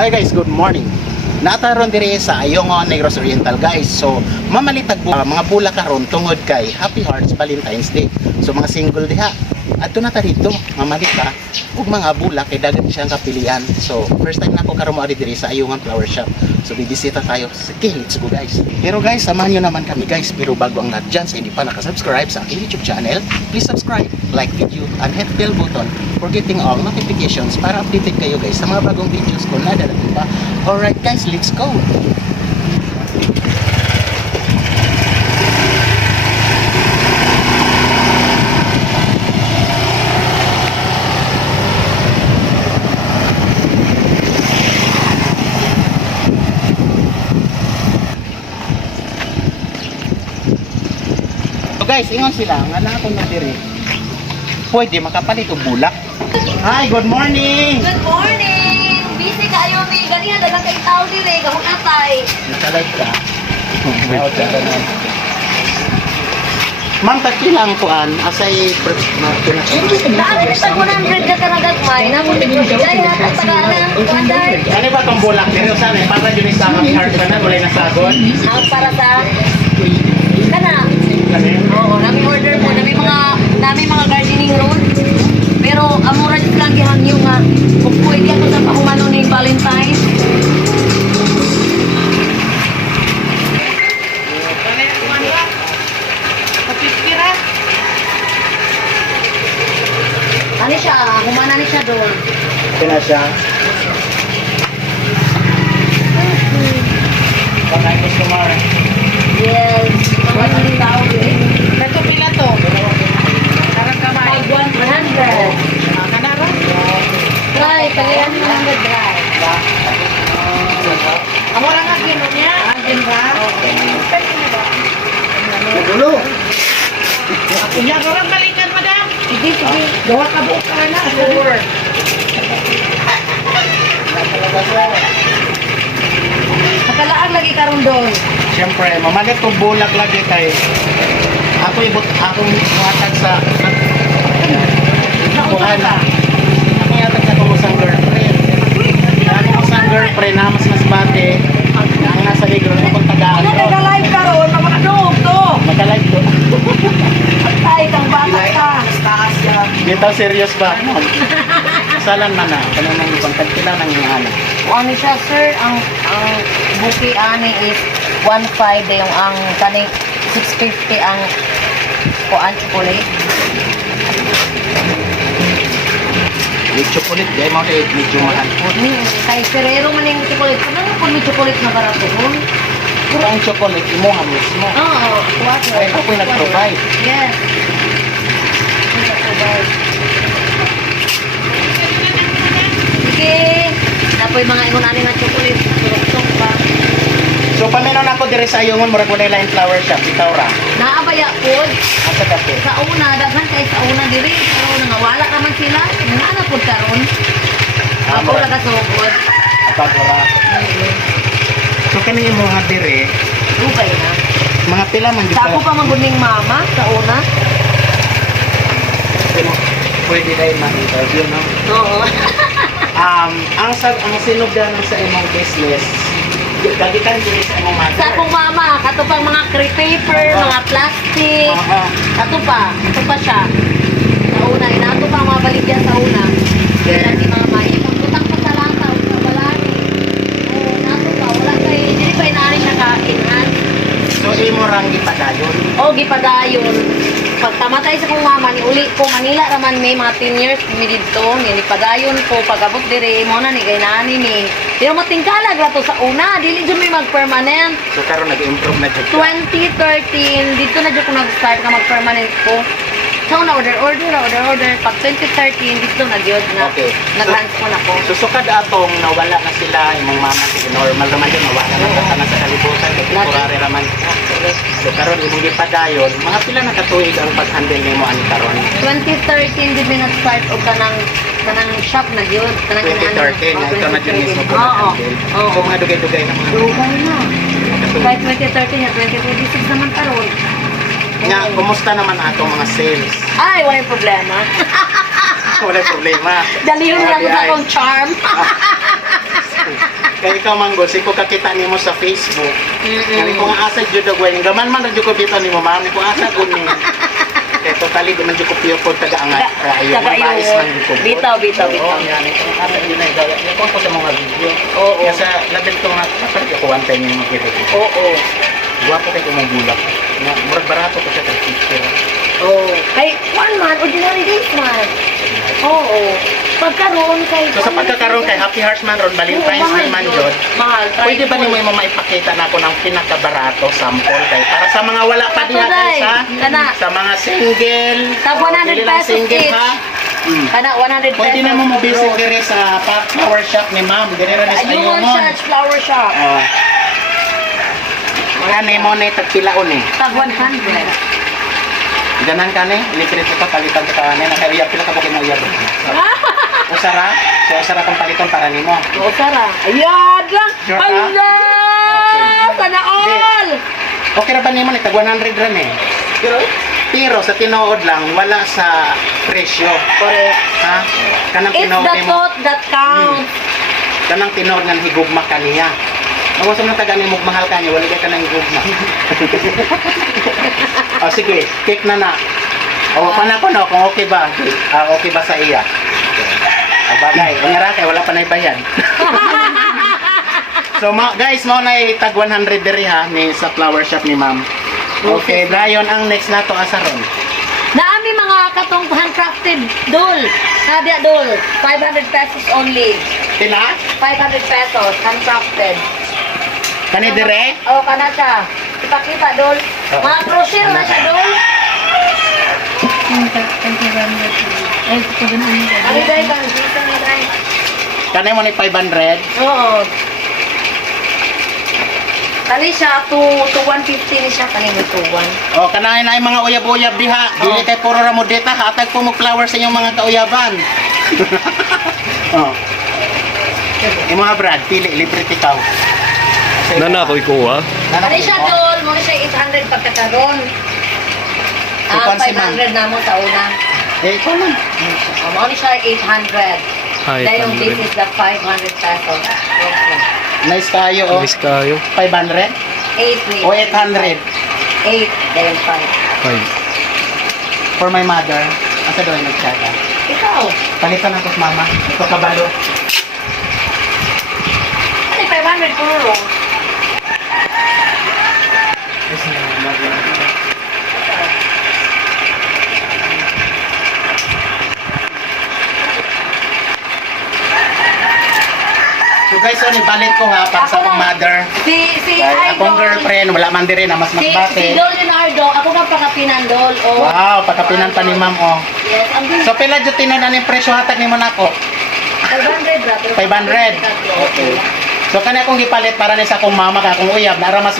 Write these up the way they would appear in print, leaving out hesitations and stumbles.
Hi guys, good morning. Nataron diri sa Ayongon, Negros Oriental guys. So, mamalitag mga bula karon tungod kay Happy Hearts Valentine's Day. So, mga single diha. Adto na ta dito, mamalita ug mga bula kay dagan siyang kapilian. So, first time na ako karon mo diri sa Ayongon Flower Shop. So, bibisita tayo. Sige, let's go guys. Pero guys, samahan niyo naman kami guys. Pero bago ang lahat dyan, sa hindi pa nakasubscribe sa aking YouTube channel, please subscribe, like video, and hit bell button for getting all notifications para updated kayo guys sa mga bagong videos ko na darating pa. Alright guys, let's go! So guys, ingon sila, nga na akong nadiri. Pwede makapalit og bulak. Hi, good morning! Good morning! Busy kayo, may ganyan, dagang kay tao dire, gamot atay. Nakalag ka. Ma'am, takilang kuan, asay Daan sa 100 ka kanagagmay, nakutin ko siya, at tagaan ng kuandar. ano ba itong bulak? Seryosan eh, para dyan sa mga heart ka na, wala na sagot. Ang para sa... Kana? Kasi, Oo, nami order po, nami mga gardening road. Pero amura dito lang gihangyo nga, kung pwede ako sa pahumano ng Valentine. Ano siya? Humana ni siya doon. ito na siya. Pagkain customer. Yes. Ano yung tao eh? Ito pila to. Karang kamay. 100. Kanara? Try, pagayan 100 try. Amo lang ang gino niya. Agin ba? Nagulo. Kunya ko lang balikan, madam. Sige, sige. Gawa ka buo ka na. Sure. Nakalaan lagi karon doon. Siyempre, mamalit itong bulak lagi kay akong ihatag sa kuhan na. Ako ihatag sa kumusang girlfriend. Ang kumusang girlfriend na mas bate na ang nasa ligro na kung tagaan ko. Nagka-live karon, mapakadog to. Magka-live ko. Tay, kang bata ka. Taas yan. Dito serious ba? Salan man na. Kaya nang kontakt kila nang ano. Ano siya, sir? Ang bouquet ani is 1.5 yung ang kaning 650 ang kuan chocolate. May chocolate gay mo kay medyo mahal po. Kay Ferrero man yung chocolate. Ano na po may chocolate na barato doon? Pero ang chocolate imo nga mismo. Oo, water. Ay, ako yung nag-provide. Yes. Nag-provide. Sige. Napoy mga ingon ani ng chocolate. Turok-tok pa. So paminon ako diri sa Ayongon murag walay lain flower shop bitaw ra. Naabaya pod. Asa kape? Sa una, daghan kay sa una diri. Pero nangawala ka man sila. Nga pod karon. Ako Murag lang kasugod. abagora. So kani imo nga diri Lugay na. mga pila man Sa ako pa maguning mama sa una. Pwede dahil ma-interview no. Oo. Ang sinugdanan sa imong business gagikan diri sa imong mother. Sa akong mama, kato pang mga crepe paper, mga plastic. Oo. Kato pa siya. Sa una, inato pa ang mga baligyan sa una. Okay. Lagi mga may pagputang pa sa lata, sa balani. Oo, nato pa, wala kay, hindi pa inaari siya kainhan. So imo rang ipadayon. O, gipadayon. Pagtamatay sa kong mama, ni uli ko Manila raman may mga 10 years mi dito, ni padayon ko pagabot dire mo na ni gaynani ni. Pero matingkalag ra to sa una, dili jud may mag-permanent. So karon nag-improve na jud. 2013 dito na jud ko nag-start ka mag-permanent ko. So na order. Pag 2013 dito na jud na Okay. nag-hands-on ako. So sukad atong nawala na sila imong mama sige normal raman yun nawala na sa kalibutan kay temporary raman. So karon imong gipadayon, mga pila na katuig ang pag-handle nimo ani karon? 2013 di may nag-start og kanang shop na gyud, kanang 2013 ito na dyan mismo po Oo. nag-handle. Oo. So mga dugay-dugay na mga Dugay na. Kahit 2013 at 2026 naman karon. Nga, kumusta naman atong mga sales? Ay, walang problema. Wala problema. Dali lang Mga sa BI. akong charm. Kaya ikaw manggol, si ko kakita nimo sa Facebook. Kani ko nga asa jud og wine, gaman man ra jud ko bitaw nimo ma'am, ko asa kuning. Kaya totally di man jud ko piyo pod taga-angat. Ayo, Taga mais yun. man jud ko. Bitaw, bitaw, bitaw. Oo, yan ito asa yun ay gawa. Ito ko sa mga video. Oo. Kaya sa labil ko nga kapag ko one time yung mag-video. Oo. Guwapo kay ko mabulak. Na murag barato ko sa 350. Oo. Kay, one man, ordinary days man. Oo. Pagkaroon kay... So sa pagkakaroon kay Happy Hearts man ron Valentine's Day man jud. Mahal. Pwede ba nimo mo maipakita na ako ng pinakabarato sample kay para sa mga wala pa diha Ato, guys ha? day. Kana. Sa mga single. Tag o, 100 dili lang pesos single each. ha. Kana 100 pesos. Pwede na mo mo-visit dire sa flower shop ni ma'am. Dire ra sa Ayungon Ayungon. Church Flower Shop. Oh. Kani mo na tagpilaon eh. Tag 100. Ganan kani, libre ko palitan ka kani na kaya pila ka mo uyab. Usara, so usara kang paliton para nimo. Oo, Sara. Ayan lang. Sure ka? Hala! Sana all! Okay ra ba nimo ni tag 100 ran eh. Pero sa tinuod lang wala sa presyo. Correct. Ha? Kanang It's tinuod the nimo. thought that counts. Kanang tinuod nga higugma kaniya. Ako sa mga taga ni mahal ka niya, wala ka nang higugma. O sige, cake na na. O pana ko no kung okay ba? Okay ba sa iya? O bagay, ang nga kay wala pa na bayad. So guys, mo na tag 100 diri ha ni sa flower shop ni ma'am. Okay, dayon ang next nato asaron. Naami mga katong handcrafted doll. Nadia doll. 500 pesos only. Pila? 500 pesos. Handcrafted. Kani dire? Oo, kana siya. Ipakita doll. Oo. Mga crochet na siya doll. Ano dahil ka? Dito na dahil. Kani mo ni 500? Oo. Kani siya to 150 ni siya. Kani mo to 1. O kanain na mga uyab-uyab diha. Dili kay puro ra mo dita hatag po mo flower sa inyong mga kauyaban. Oh. Imo ha Brad, pili libre tikaw. Nana ko ikuha. Kani siya doll. Muna siya 800 pagkakaroon. Ikaw si ma'am. 500 na mo sa una. Eh, ikaw man. Muna siya 800. Ay, Dahil yung this 800. is the 500 pesos. Okay. Nice kayo oh. Miss kayo. 500 8 o 800 8 dahil 5. Ay. for my mother. Asa daw ay nagtsaka? Ikaw. Palitan ako sa mama. Ito kabalo. Ano 500 puro? So guys, so nibalit ko ha para sa Ako akong na. mother. Si Kaya akong Idol. girlfriend, wala man dire na mas Si masbate. Dol Leonardo, ako ka pakapinan Dol. Oh. Wow, pagkapinan pa ni ma'am oh. Yes, ang bilis. So pila jud tinon ani presyo hatag nimo nako? 500 brother. 500. Okay. So kani akong gipalit para ni sa akong mama ka akong uyab naramas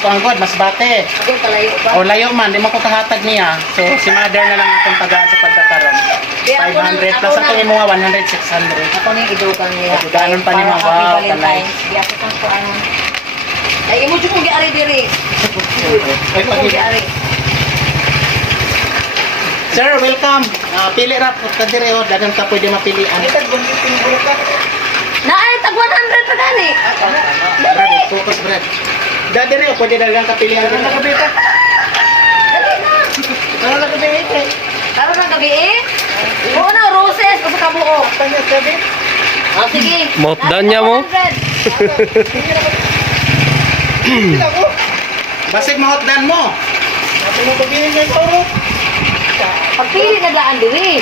ko ang god mas bate. Ako kalayo ba? O layo man di mo ko kahatag niya. So si mother na lang akong tagaan sa pagkakaroon. Di, ako 500 plus ako ako nang- mga 100 600. Ako na yung idugang niya. Iduganon pa ni Para Mama. happy Wow, Valentine's. Di ako kang ko ano. Ay, imo dyan kong giari diri. Ay, Imo kong giari. Sir, welcome. Pili ra po ka dire oh, dagan ka pwede mapilian. Na ay, tag 100 pa gani. Brad, focus Brad. Da dire oh, pwede dagan ka pilian. Ano ka bita? Dali na. Ano ka bita? Karon ng gabi eh. Oo na, roses. Basta kabuo. Tanya sabi. Oh, sige. Motdan niya mo? 100. Basig mahotdan mo. Nato mo pagpili kay Toro. Pagpili na daan diri.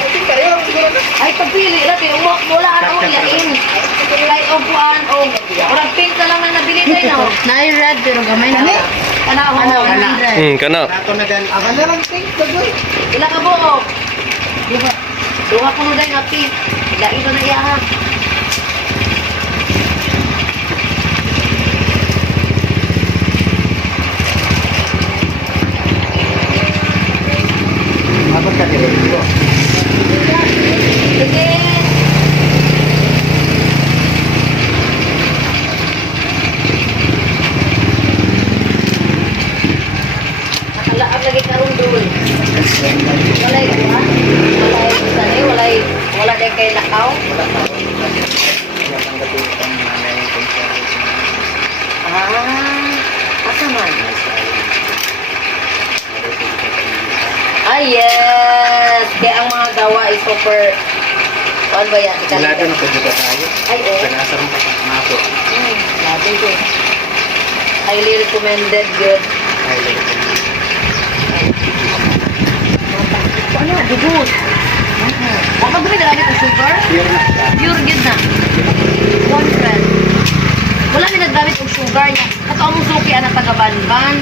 Ay, pagpili na. Tinumok mo lang ang yain. Kahit o buwan o. Orang pink na lang ang nabili tayo, no? Na-red pero gamay na. Kana ako na. Kana. 100. Kana. Nato na gan. Aga na lang pink dagoy. Ila ka buo. Duha ko na dahil nga pink. Lain na iya ha. Abot ka dire. Sige. Nakalaab lagi karong dul. Walay ba? Walay sanay, wala din kay lakaw. Asa man? Ay, yes! Kaya ang mga gawa is super... Ano ba yan? Wala doon ang pagbuka tayo. Ay, oo. Pinasa rin pa mga ako. Labi ko. Highly recommended, good. Ano, dugos. Huwag ka gumigamit ng sugar? Pure na. Pure good na. One friend. Wala mi naggamit og sugar niya. Kato among suki ana taga Banban.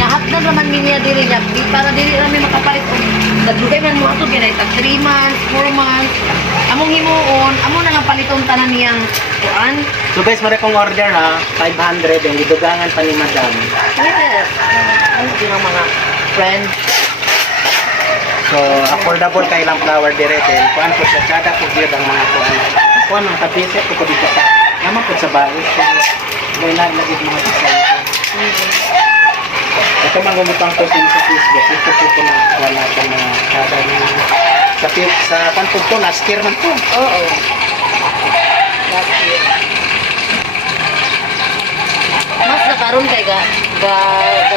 Nya hatdan raman mi niya diri niya. Para dili ra mi makapalit og nagdugay man mo ato kinay tag 3 months, 4 months. Among himuon, amo na lang paliton tanan niyang kuan. So guys, mara kong order ha. 500 yung idugangan pa ni Madam. Yes. Ano din ang mga friends? So, affordable kay lang flower direct. Kuan ko sa kada ko gyud ang mga kuan. Kuan ang tapise ko dito sa. Naman ko sa bahay. May lagi mga design ko. Ito mangumutang ko sa Facebook. Ito ko na wala sa mga kada ni sa kanto to last year man to. Oo. Last year. Mas nakaroon kay ga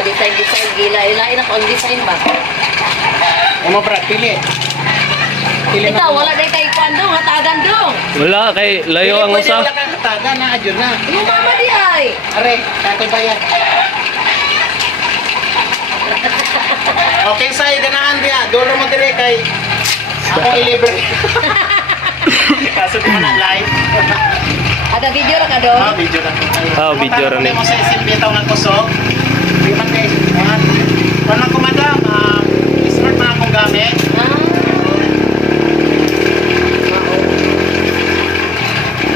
design gila ilain ako ang design ba. Ano bra pili. Pili Ikaw wala day kay kwando hatagan dong. Wala kay layo ang usa. Wala ka taga na adyo na. Yung mama di ay. Are, tatay bayad. Okay, say ganahan dia. Dolo mo dire kay ako i-libre. Kaso di man ang live. Ada video ra ka dong. Video na. Video ra ni. Mo sa isimbitaw nga kusog. Di man kay kuan. Kuan ako madam, smart man akong gamit.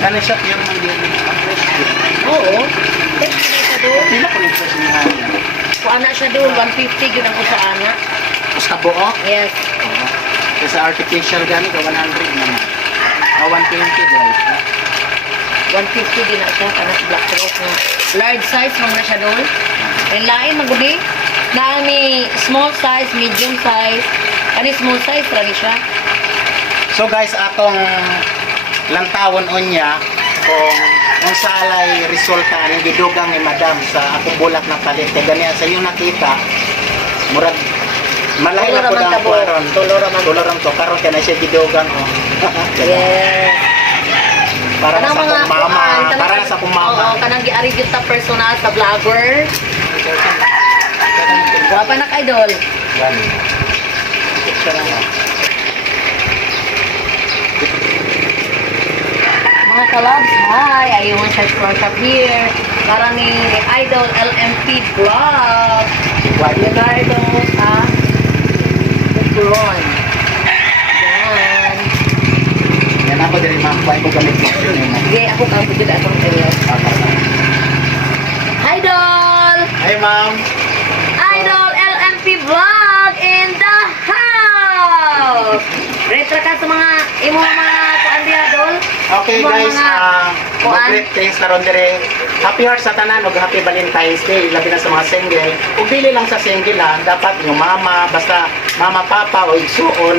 Kani siya yung man din. Oo. Text na siya doon. Pila ko nito sa niya. Kung ana siya doon, 150 yun ang ko sa ana. Mas kabuo. Yes. Kasi artificial gani ka 100 naman. 120 guys. 150 din na siya, kanas black rose na. Large size, mga na siya doon. Ang lain, magudi. Nami small size, medium size. Ano small size, rani siya. So guys, atong lantawon unya kung salay resulta ng gidugang ni Madam sa akong bulak na palit. Kaya ganyan sa iyo nakita, murag malay na po ang kuwaron. Tuloran to. Karon kaya na siya gidugang. Oh. Yes. Para Kanang sa mga akong mama. kuan, Para sa akong mama. Oo, kanang gi-ari gyud ta personal sa vlogger. Guwapa na kay idol. Yan. Ito lang, oh. Mga kalabs, hi! Ayun, shop here. Para ni Idol LMP Vlog. Leonardo sa Lebron. Yan. Yan ako din ma'am. Kuha ko gamit mo. Sige, ako kang pagod akong kayo. Idol! Hi ma'am. Idol LMP Vlog in the house! Retro ka sa mga imo mga kuan diha, Dol? Okay Imo guys, mga kuan. mag-great things karon dire. Happy hearts sa tanan ug happy Valentine's Day labi na sa mga single. Ug dili lang sa single ha, dapat yung mama, basta mama papa o igsuon,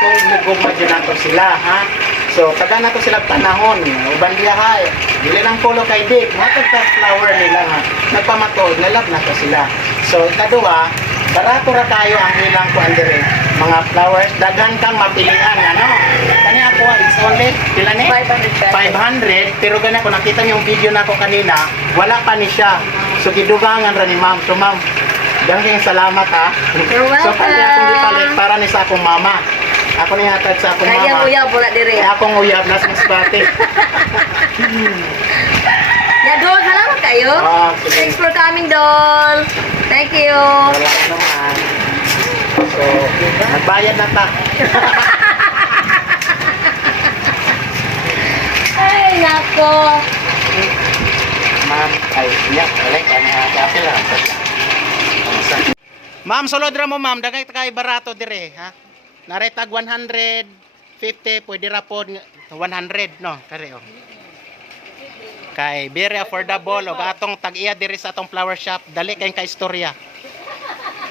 kung nagugmad yun nato sila ha. So kada nato sila panahon, uban diha ha. Dili lang polo kay Dick, matag ta flower nila ha. Nagpamatod, nalab nato sila. So ikaduha, barato ra kayo ang ilang kuan dire. Mga flowers, daghan kang mapilian, ano? Kani ako, it's only, pila ni? 500. 500, pero gana ko nakita niyo yung video na ko kanina, wala pa ni siya. So gidugangan ra ni ma'am. So ma'am, daghang salamat ha. You're So welcome. kanya akong gipalit para ni sa akong mama. Ako ni hatag sa akong Kaya mama. uya pula dire. Akong uyab na sa spate. Ya, Dol, salamat kayo. Sige. Thanks for coming, Dol. Thank you. Wala naman. So, nagbayad na ta. Ay, nako. Ma'am, ay, niya, alay, kani hati lang. Ma'am, sulod ra mo ma'am, dagay ta kay barato dire, ha? Naretag 150, pwede ra pod 100, no? Kare oh. Kay very affordable og atong tag-iya dire sa atong flower shop, dali kay ka istorya.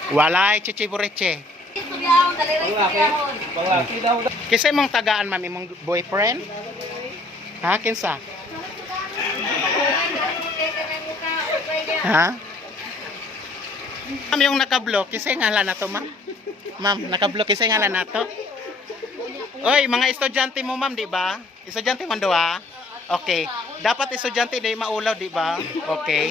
Walay chichibureche. Istoryahon, dali rin istoryahon. Kisay mong tagaan ma'am imong boyfriend? Ha, kinsa? Ha? Ma'am, yung naka-block, kisay ngalan na to, ma'am. Ma'am, naka-block, kisay ngalan na to. Oy, mga estudyante mo, ma'am, di ba? Estudyante mo doa? Okay. Dapat estudyante di maulaw, di ba? Okay.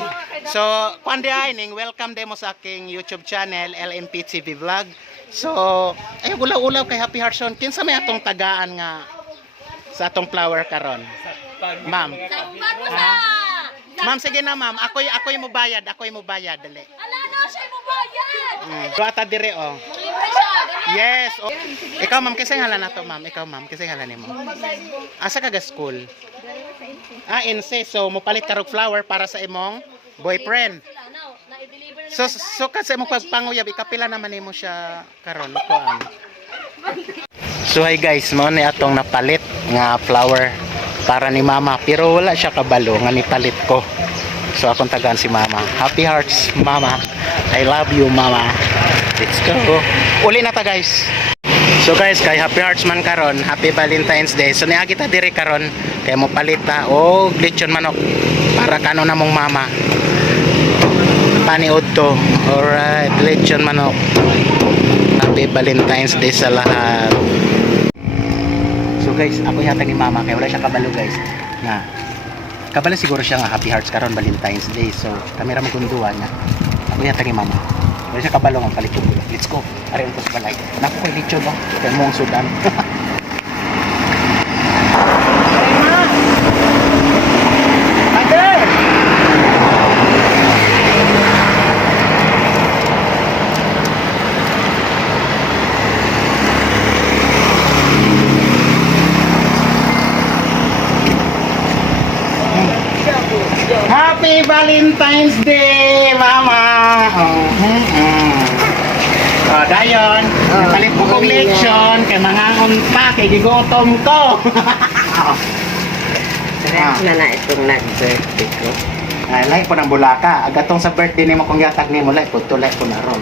So, kundi ay ning welcome demo sa aking YouTube channel, LMP TV Vlog. So, ay ulaw-ulaw kay Happy Heartson. Kinsa may atong tagaan nga sa atong flower karon? Ma'am. Ha? Ma'am, sige na, ma'am. Ako'y mo bayad, dali. Ala no, siya mo bayad. Duata dire oh. Libre siya. Yes. Oh. Ikaw ma'am, kisay ngalan na to ma'am. Ikaw ma'am, kisay ngalan nimo. Asa ka ga school? Inse. So mopalit ka og flower para sa imong boyfriend. So kasi imong pagpanguyab ikapila naman nimo siya karon kuan. So hi guys, mo ni atong napalit nga flower para ni mama pero wala siya kabalo nga nipalit ko. So akong tagaan si mama. Happy hearts mama. I love you mama. Let's go. Uli na ta guys. So guys, kay Happy Hearts man karon, Happy Valentine's Day. So niagi ta diri karon kay mo palita o lechon manok para kano na mong mama. Paniud to. Alright, lechon manok. Happy Valentine's Day sa lahat. So guys, ako yata ni mama kay wala siya kabalo guys. Nga. Kabalo siguro siya nga Happy Hearts karon Valentine's Day. So kamera mo kunduan niya. Ako yata ni mama. Wala siya kabalo ang palit ko. Let's go. Ari ko sa balay. Naku kay lechon ba? Kay mong sudan. Happy Valentine's Day, Mama! Dayon, palit ko kong lechon, kay mga unta, kay gigotom ko. Na na itong nag-birthday ko. Ay, like po ng bulaka. Agatong sa birthday ni mo kung yatag ni mo, like po, tulay po na ron.